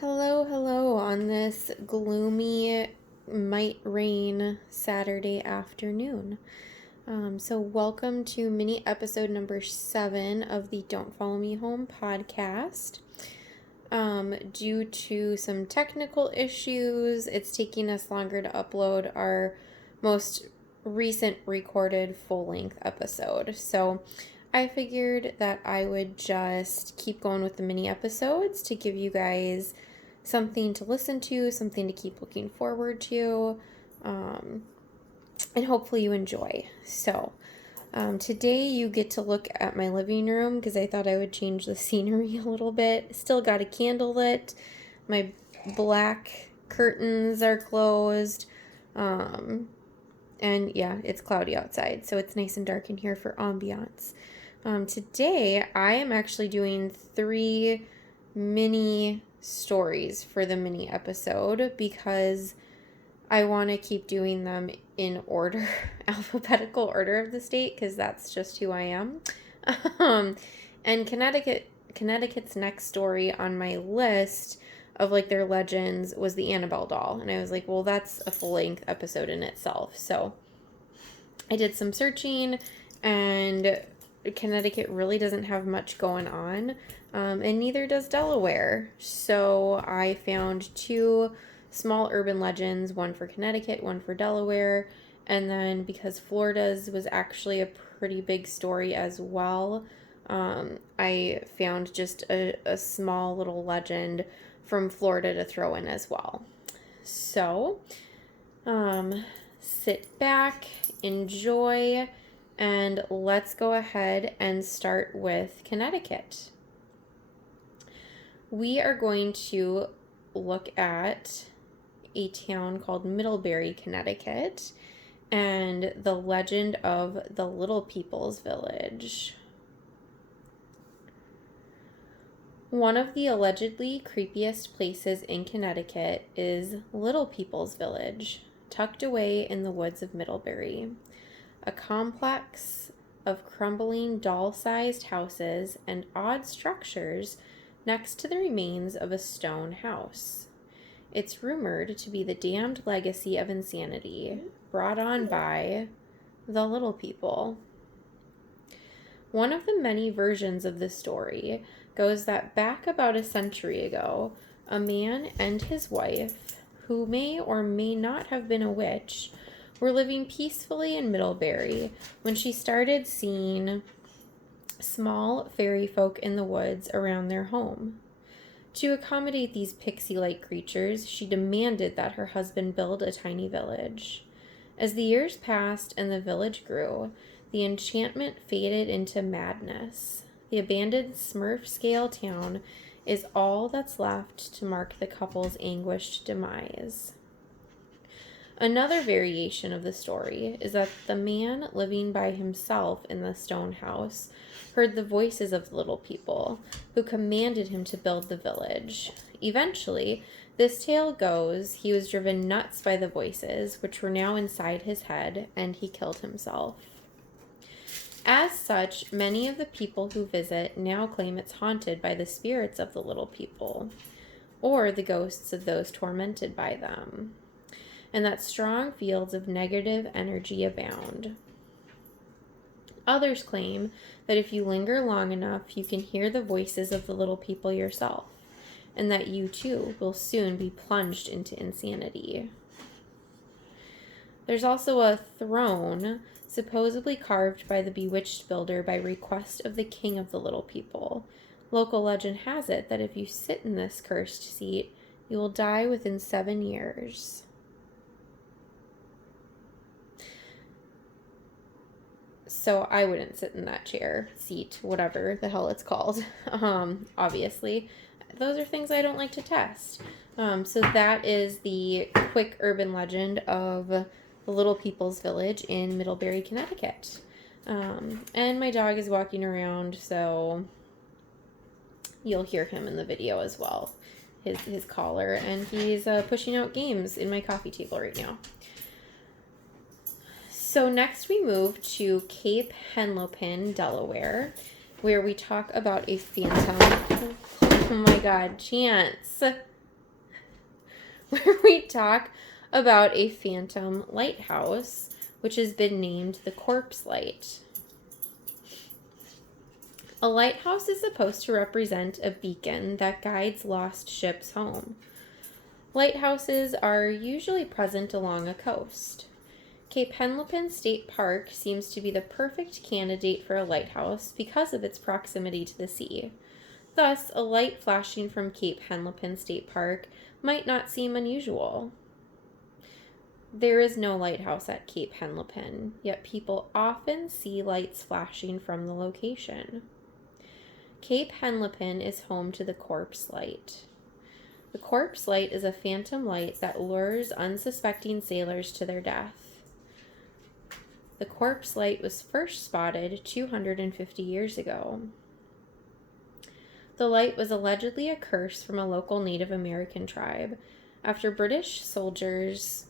Hello, on this gloomy, might rain Saturday afternoon. So welcome to mini episode number 7 of the Don't Follow Me Home podcast. Due to some technical issues, it's taking us longer to upload our most recent recorded full-length episode. So I figured that I would just keep going with the mini episodes to give you guys something to listen to, something to keep looking forward to, and hopefully you enjoy. So today you get to look at my living room because I thought I would change the scenery a little bit. Still got a candle lit. My black curtains are closed. And yeah, it's cloudy outside, so it's nice and dark in here for ambiance. Today I am actually doing 3 mini stories for the mini episode because I want to keep doing them in order, alphabetical order of the state, because that's just who I am. And Connecticut's next story on my list of like their legends was the Annabelle doll, and I was like, well, that's a full-length episode in itself. So I did some searching, and Connecticut really doesn't have much going on, and neither does Delaware. So I found 2 small urban legends, one for Connecticut, one for Delaware, and then because Florida's was actually a pretty big story as well, I found just a small little legend from Florida to throw in as well. So, sit back, enjoy, and let's go ahead and start with Connecticut. We are going to look at a town called Middlebury, Connecticut, and the legend of the Little People's Village. One of the allegedly creepiest places in Connecticut is Little People's Village, tucked away in the woods of Middlebury. A complex of crumbling doll-sized houses and odd structures next to the remains of a stone house. It's rumored to be the damned legacy of insanity brought on by the Little People. One of the many versions of the story goes that back about a century ago, a man and his wife, who may or may not have been a witch, were living peacefully in Middlebury when she started seeing small fairy folk in the woods around their home. To accommodate these pixie-like creatures, she demanded that her husband build a tiny village. As the years passed and the village grew, the enchantment faded into madness. The abandoned Smurf-scale town is all that's left to mark the couple's anguished demise. Another variation of the story is that the man living by himself in the stone house heard the voices of the Little People, who commanded him to build the village. Eventually, this tale goes, he was driven nuts by the voices, which were now inside his head, and he killed himself. As such, many of the people who visit now claim it's haunted by the spirits of the Little People, or the ghosts of those tormented by them, and that strong fields of negative energy abound. Others claim that if you linger long enough, you can hear the voices of the Little People yourself, and that you too will soon be plunged into insanity. There's also a throne supposedly carved by the bewitched builder by request of the king of the Little People. Local legend has it that if you sit in this cursed seat, you will die within 7 years. So I wouldn't sit in that chair, seat, whatever the hell it's called. Obviously, those are things I don't like to test. So that is the quick urban legend of the Little People's Village in Middlebury, Connecticut. And my dog is walking around, so you'll hear him in the video as well. His collar, and he's pushing out games in my coffee table right now. So next we move to Cape Henlopen, Delaware, where we talk about a phantom. Oh my God, Chance. where we talk about a phantom lighthouse, which has been named the Corpse Light. A lighthouse is supposed to represent a beacon that guides lost ships home. Lighthouses are usually present along a coast. Cape Henlopen State Park seems to be the perfect candidate for a lighthouse because of its proximity to the sea. Thus, a light flashing from Cape Henlopen State Park might not seem unusual. There is no lighthouse at Cape Henlopen, yet people often see lights flashing from the location. Cape Henlopen is home to the Corpse Light. The Corpse Light is a phantom light that lures unsuspecting sailors to their death. The Corpse Light was first spotted 250 years ago. The light was allegedly a curse from a local Native American tribe after British soldiers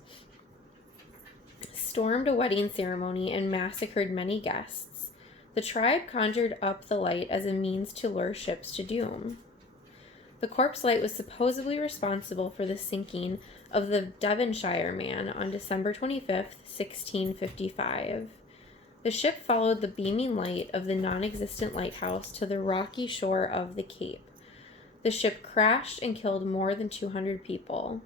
stormed a wedding ceremony and massacred many guests. The tribe conjured up the light as a means to lure ships to doom. The Corpse Light was supposedly responsible for the sinking of the Devonshire Man on December 25th, 1655. The ship followed the beaming light of the non-existent lighthouse to the rocky shore of the Cape. The ship crashed and killed more than 200 people.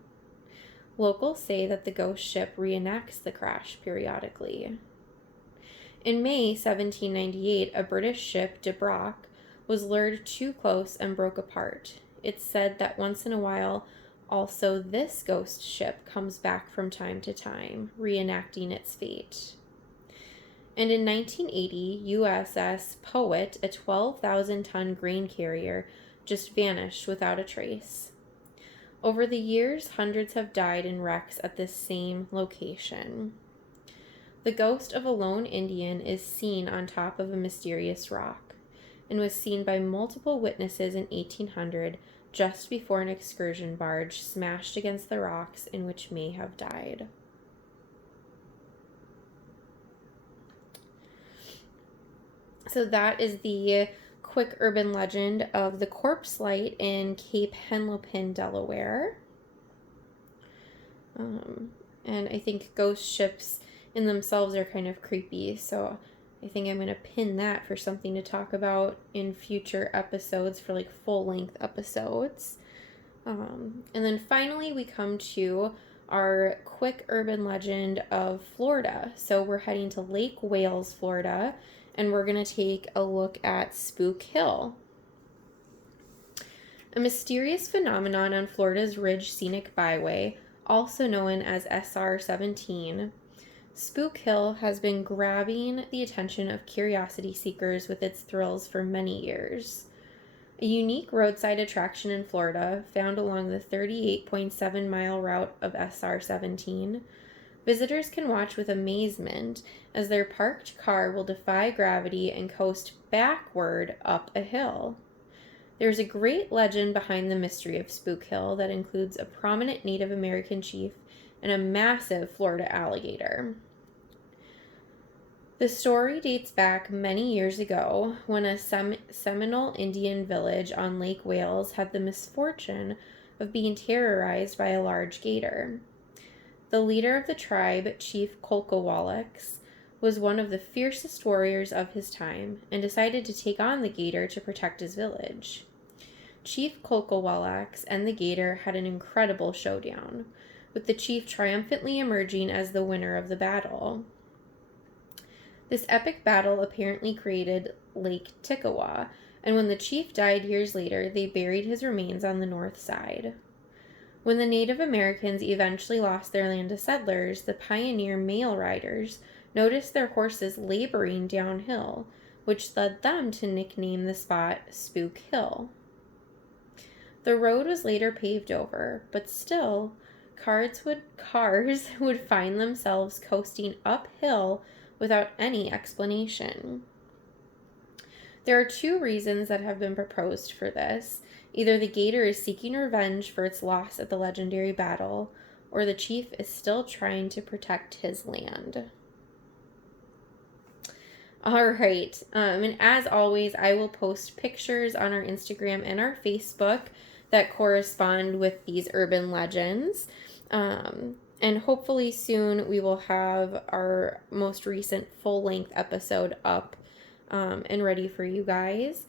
Locals say that the ghost ship reenacts the crash periodically. In May 1798, a British ship, De Brock, was lured too close and broke apart. It's said that once in a while, also this ghost ship comes back from time to time, reenacting its fate. And in 1980, USS Poet, a 12,000-ton grain carrier, just vanished without a trace. Over the years, hundreds have died in wrecks at this same location. The ghost of a lone Indian is seen on top of a mysterious rock and was seen by multiple witnesses in 1800 just before an excursion barge smashed against the rocks in which may have died. So that is the quick urban legend of the Corpse Light in Cape Henlopen, Delaware. And I think ghost ships in themselves are kind of creepy, so I think I'm going to pin that for something to talk about in future episodes, for like full-length episodes. And then finally we come to our quick urban legend of Florida. So we're heading to Lake Wales, Florida, and we're going to take a look at Spook Hill. A mysterious phenomenon on Florida's Ridge Scenic Byway, also known as SR-17, Spook Hill has been grabbing the attention of curiosity seekers with its thrills for many years. A unique roadside attraction in Florida, found along the 38.7-mile route of SR-17, visitors can watch with amazement as their parked car will defy gravity and coast backward up a hill. There's a great legend behind the mystery of Spook Hill that includes a prominent Native American chief and a massive Florida alligator. The story dates back many years ago when a Seminole Indian village on Lake Wales had the misfortune of being terrorized by a large gator. The leader of the tribe, Chief Kolkowaleks, was one of the fiercest warriors of his time and decided to take on the gator to protect his village. Chief Kolkowaleks and the gator had an incredible showdown, with the chief triumphantly emerging as the winner of the battle. This epic battle apparently created Lake Tikkawa, and when the chief died years later, they buried his remains on the north side. When the Native Americans eventually lost their land to settlers, the pioneer mail riders noticed their horses laboring downhill, which led them to nickname the spot Spook Hill. The road was later paved over, but still, cars would find themselves coasting uphill without any explanation. There are two reasons that have been proposed for this. Either the gator is seeking revenge for its loss at the legendary battle, or the chief is still trying to protect his land. All right, and as always, I will post pictures on our Instagram and our Facebook that correspond with these urban legends. And hopefully soon we will have our most recent full-length episode up and ready for you guys.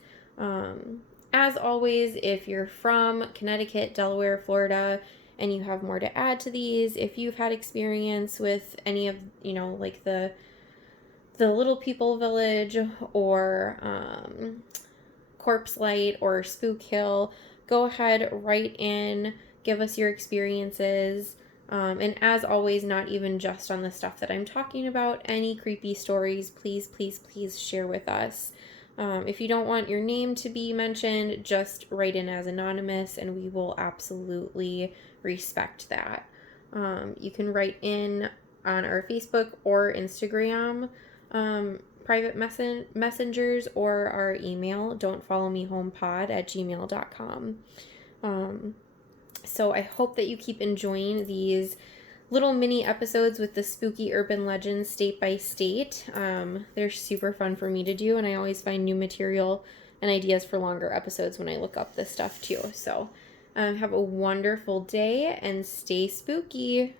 As always, if you're from Connecticut, Delaware, Florida, and you have more to add to these, if you've had experience with any of, like the Little People Village or Corpse Light or Spook Hill, go ahead, write in, give us your experiences. And as always, not even just on the stuff that I'm talking about, any creepy stories, please, please, please share with us. If you don't want your name to be mentioned, just write in as anonymous and we will absolutely respect that. You can write in on our Facebook or Instagram private messengers or our email, don'tfollowmehomepod@gmail.com. So I hope that you keep enjoying these little mini episodes with the spooky urban legends state by state. They're super fun for me to do, and I always find new material and ideas for longer episodes when I look up this stuff too. So have a wonderful day and stay spooky.